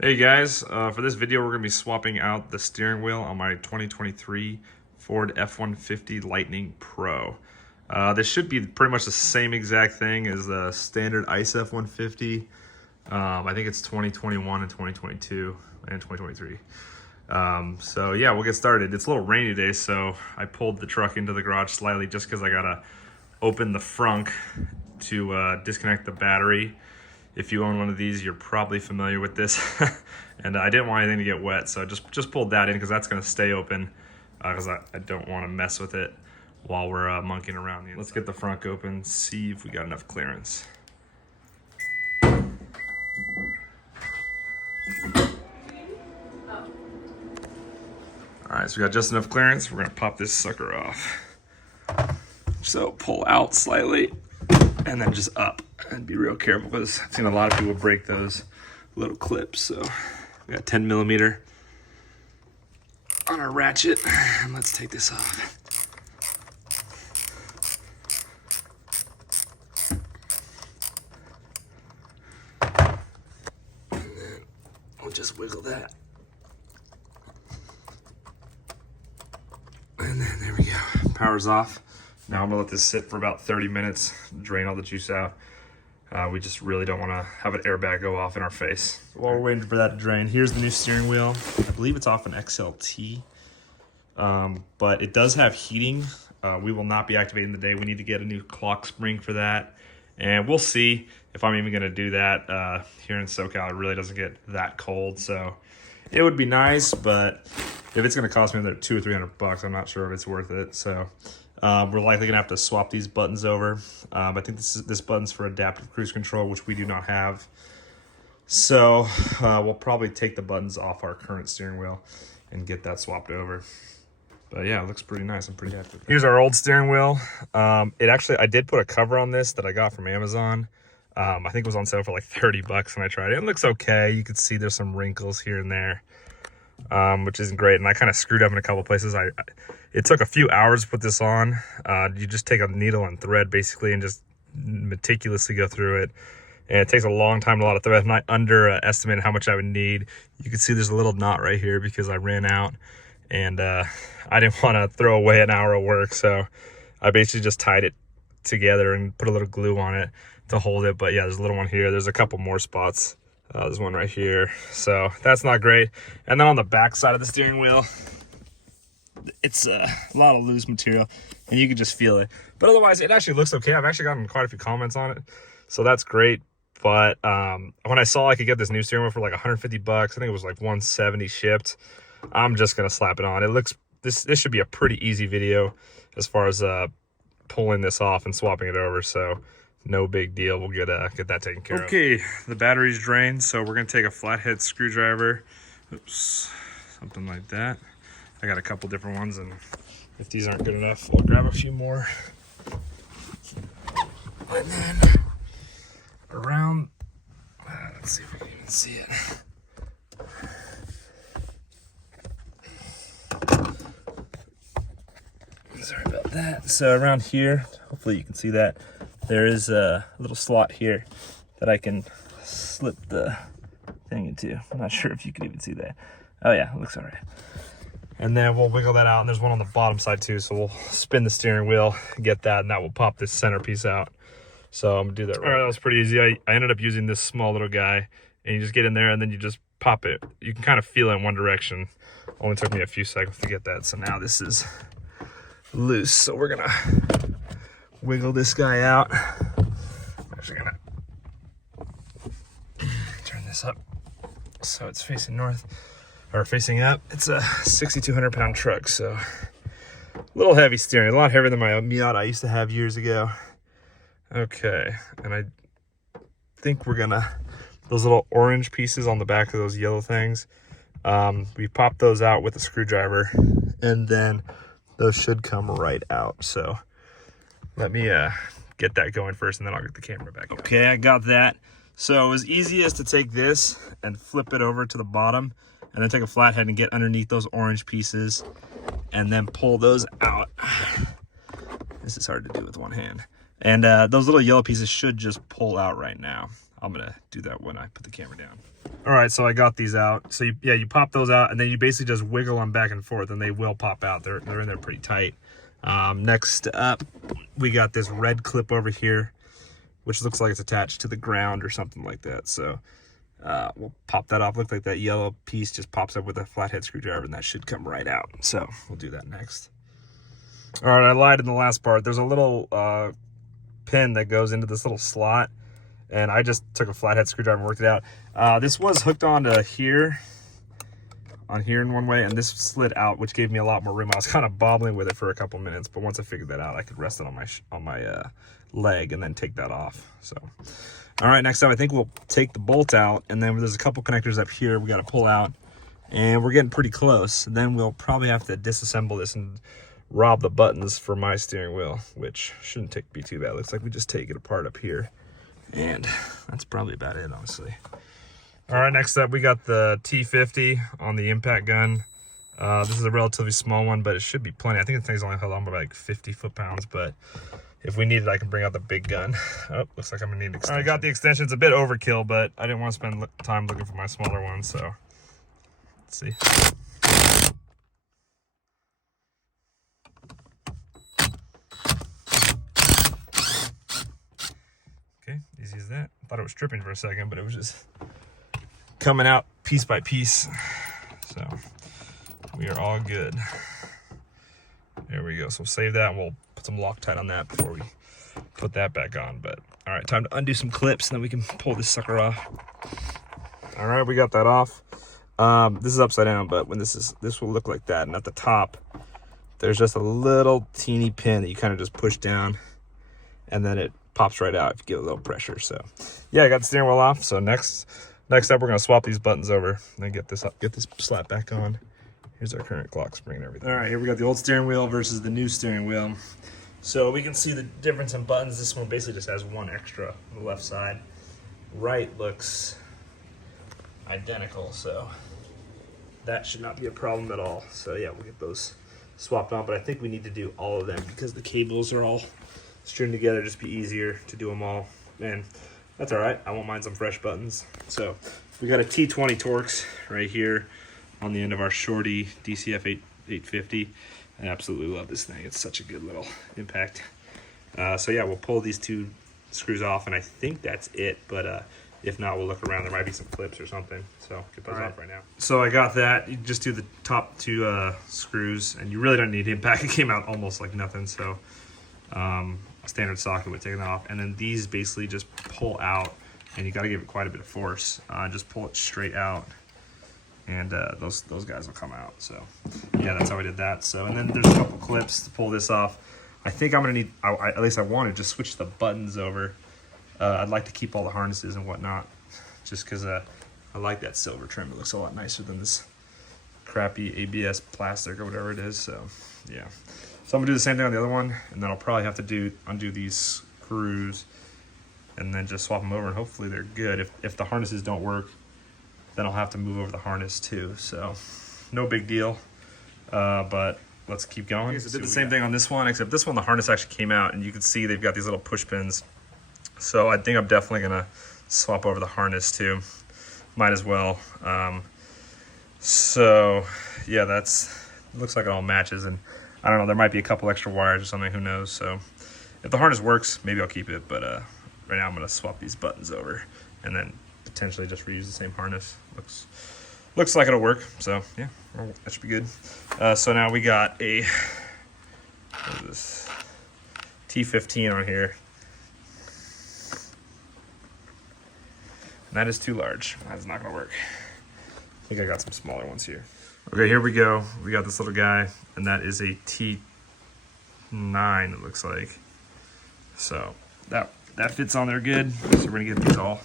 Hey guys, for this video we're going to be swapping out the steering wheel on my 2023 Ford F150 Lightning Pro. This should be pretty much the same exact thing as the standard ICE F150. I think it's 2021 and 2022 and 2023. So yeah, we'll get started. It's a little rainy today, so I pulled the truck into the garage slightly just because I got to open the frunk to disconnect the battery. If you own one of these, you're probably familiar with this. And I didn't want anything to get wet, so just pulled that in because that's going to stay open because I don't want to mess with it while we're monkeying around. Let's get the front open, see if we got enough clearance. All right, so we got just enough clearance. We're going to pop this sucker off. So pull out slightly and then just up, and be real careful because I've seen a lot of people break those little clips. So we got 10 millimeter on our ratchet, and let's take this off. And then we'll just wiggle that. And then there we go, power's off. Now I'm gonna let this sit for about 30 minutes, drain all the juice out. We just really don't wanna have an airbag go off in our face. While we're waiting for that to drain, here's the new steering wheel. I believe it's off an XLT, but it does have heating. We will not be activating the day. We need to get a new clock spring for that. And we'll see if I'm even gonna do that. Here in SoCal, it really doesn't get that cold. So it would be nice, but if it's gonna cost me another $200 or $300, I'm not sure if it's worth it. So we're likely gonna have to swap these buttons over. I think this button's for adaptive cruise control, which we do not have. So we'll probably take the buttons off our current steering wheel and get that swapped over. But yeah, it looks pretty nice. I'm pretty happy with it. Here's our old steering wheel. I did put a cover on this that I got from Amazon. I think it was on sale for like $30 when I tried it. It looks okay. You can see there's some wrinkles here and there, which isn't great. And I kind of screwed up in a couple places. It took a few hours to put this on. You just take a needle and thread basically and just meticulously go through it. And it takes a long time, a lot of thread, and I underestimated how much I would need. You can see there's a little knot right here because I ran out, and I didn't want to throw away an hour of work, so I basically just tied it together and put a little glue on it to hold it. But yeah, there's a little one here. There's a couple more spots. There's one right here, so that's not great. And then on the back side of the steering wheel, it's a lot of loose material, and you can just feel it. But otherwise, it actually looks okay. I've actually gotten quite a few comments on it, so that's great. But when I saw I could get this new steering wheel for like $150, I think it was like $170 shipped, I'm just gonna slap it on. It looks, this should be a pretty easy video as far as pulling this off and swapping it over. So no big deal. We'll get that taken care of. Okay, the battery's drained, so we're gonna take a flathead screwdriver. Oops, something like that. I got a couple different ones, and if these aren't good enough, we'll grab a few more. And then around, let's see if we can even see it. Sorry about that. So around here, hopefully you can see that, there is a little slot here that I can slip the thing into. I'm not sure if you can even see that. Oh yeah, it looks all right. And then we'll wiggle that out, and there's one on the bottom side too, so we'll spin the steering wheel, get that, and that will pop this centerpiece out. So I'm gonna do that right. All right, that was pretty easy. I ended up using this small little guy, and you just get in there and then you just pop it. You can kind of feel it in one direction. Only took me a few seconds to get that. So now this is loose. So we're gonna wiggle this guy out. I'm actually gonna turn this up so it's facing north, or facing up. It's a 6,200 pound truck, so a little heavy steering, a lot heavier than my Miata I used to have years ago. Okay, and I think we're gonna, those little orange pieces on the back of those yellow things, we pop those out with a screwdriver, and then those should come right out. So let me get that going first, and then I'll get the camera back. Okay, I got that. So it was easy as to take this and flip it over to the bottom, and then take a flathead and get underneath those orange pieces, and then pull those out. This is hard to do with one hand. And those little yellow pieces should just pull out right now. I'm gonna do that when I put the camera down. All right, so I got these out. So you pop those out, and then you basically just wiggle them back and forth, and they will pop out. They're in there pretty tight. Next up, we got this red clip over here, which looks like it's attached to the ground or something like that. So we'll pop that off. Looks like that yellow piece just pops up with a flathead screwdriver, and that should come right out. So we'll do that next. All right, I lied in the last part. There's a little pin that goes into this little slot, and I just took a flathead screwdriver and worked it out. This was hooked onto here, on here in one way, and this slid out, which gave me a lot more room. I was kind of bobbling with it for a couple minutes, but once I figured that out, I could rest it on my leg and then take that off. So, all right, next up, I think we'll take the bolt out, and then there's a couple connectors up here we got to pull out, and we're getting pretty close. Then we'll probably have to disassemble this and rob the buttons for my steering wheel, which shouldn't be too bad. Looks like we just take it apart up here, and that's probably about it, honestly. All right, next up, we got the T50 on the impact gun. This is a relatively small one, but it should be plenty. I think the thing's only held on by like 50 foot-pounds, but if we need it, I can bring out the big gun. Oh, looks like I'm gonna need an extension. All right, I got the extension. It's a bit overkill, but I didn't want to spend time looking for my smaller one, so let's see. Okay, easy as that. I thought it was tripping for a second, but it was just coming out piece by piece. So we are all good. There we go. So we'll save that, and we'll put some Loctite on that before we put that back on. But all right, time to undo some clips, and then we can pull this sucker off. All right, we got that off. This is upside down, but when this will look like that. And at the top, there's just a little teeny pin that you kind of just push down, and then it pops right out if you give it a little pressure. So yeah, I got the steering wheel off. So next up, we're gonna swap these buttons over and then get this slap back on. Here's our current clock spring and everything. All right, here we got the old steering wheel versus the new steering wheel. So we can see the difference in buttons. This one basically just has one extra on the left side. Right looks identical, so that should not be a problem at all. So yeah, we'll get those swapped on, but I think we need to do all of them because the cables are all stringed together. Just be easier to do them all, and that's all right. I won't mind some fresh buttons. So we got a T20 Torx right here on the end of our Shorty DCF 850. I absolutely love this thing. It's such a good little impact. So yeah, we'll pull these two screws off, and I think that's it, but if not, we'll look around. There might be some clips or something, so get those off right now. So I got that. You just do the top two screws, and you really don't need impact. It came out almost like nothing, so a standard socket would take it off. And then these basically just pull out, and you got to give it quite a bit of force. Just pull it straight out, and those guys will come out. So yeah, that's how I did that. So, and then there's a couple clips to pull this off. I think I'm gonna need, at least I want to just switch the buttons over. I'd like to keep all the harnesses and whatnot, just because I like that silver trim. It looks a lot nicer than this crappy ABS plastic or whatever it is. So yeah, so I'm gonna do the same thing on the other one, and then I'll probably have to undo these screws and then just swap them over, and hopefully they're good. If the harnesses don't work, then I'll have to move over the harness too. So no big deal, but let's keep going. Okay, so did the same thing on this one, except this one the harness actually came out, and you can see they've got these little push pins. So I think I'm definitely gonna swap over the harness too. Might as well. So yeah, looks like it all matches, and I don't know, there might be a couple extra wires or something, who knows. So if the harness works, maybe I'll keep it, but right now I'm gonna swap these buttons over and then potentially just reuse the same harness. Looks like it'll work. So yeah, that should be good. So now we got a, what is this, T15 on here. And that is too large. That's not gonna work. I think I got some smaller ones here. Okay, here we go. We got this little guy, and that is a T9, it looks like. So that fits on there good. So we're gonna get these all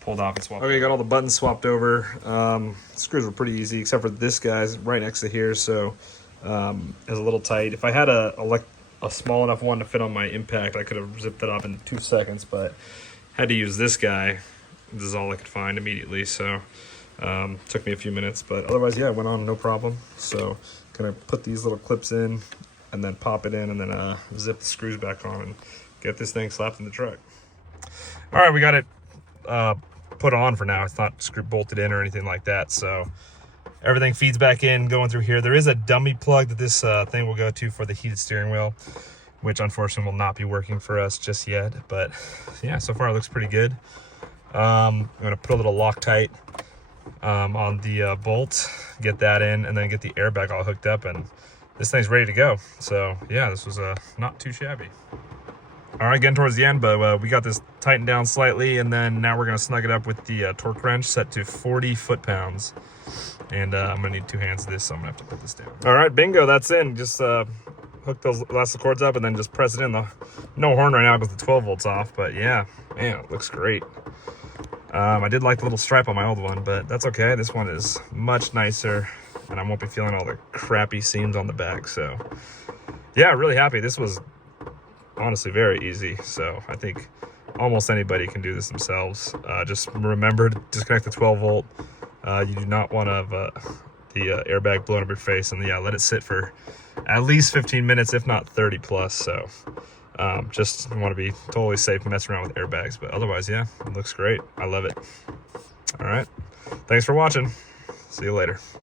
pulled off and swapped. Okay, got all the buttons swapped over. Screws were pretty easy, except for this guy's right next to here, so it's a little tight. If I had a small enough one to fit on my impact, I could have zipped it up in 2 seconds, but had to use this guy. This is all I could find immediately, so took me a few minutes, but otherwise, yeah, it went on no problem. So gonna put these little clips in and then pop it in, and then zip the screws back on and get this thing slapped in the truck. All right, we got it put on for now. It's not bolted in or anything like that. So everything feeds back in going through here. There is a dummy plug that this thing will go to for the heated steering wheel, which unfortunately will not be working for us just yet. But yeah, so far it looks pretty good. I'm gonna put a little Loctite on the bolt, get that in, and then get the airbag all hooked up, and this thing's ready to go. So yeah, this was not too shabby. All right, getting towards the end, but we got this tightened down slightly, and then now we're gonna snug it up with the torque wrench set to 40 foot-pounds. And I'm gonna need 2 hands of this, so I'm gonna have to put this down. All right, bingo, that's in. Just hook those elastic cords up and then just press it in. No horn right now because the 12 volts off, but yeah, man, it looks great. I did like the little stripe on my old one, but that's okay. This one is much nicer, and I won't be feeling all the crappy seams on the back. So yeah, really happy. This was honestly very easy. So I think almost anybody can do this themselves. Just remember to disconnect the 12 volt. You do not want to have the airbag blowing up your face, and yeah, let it sit for at least 15 minutes, if not 30 plus. So just want to be totally safe messing around with airbags, but otherwise, yeah, it looks great. I love it. All right, thanks for watching. See you later.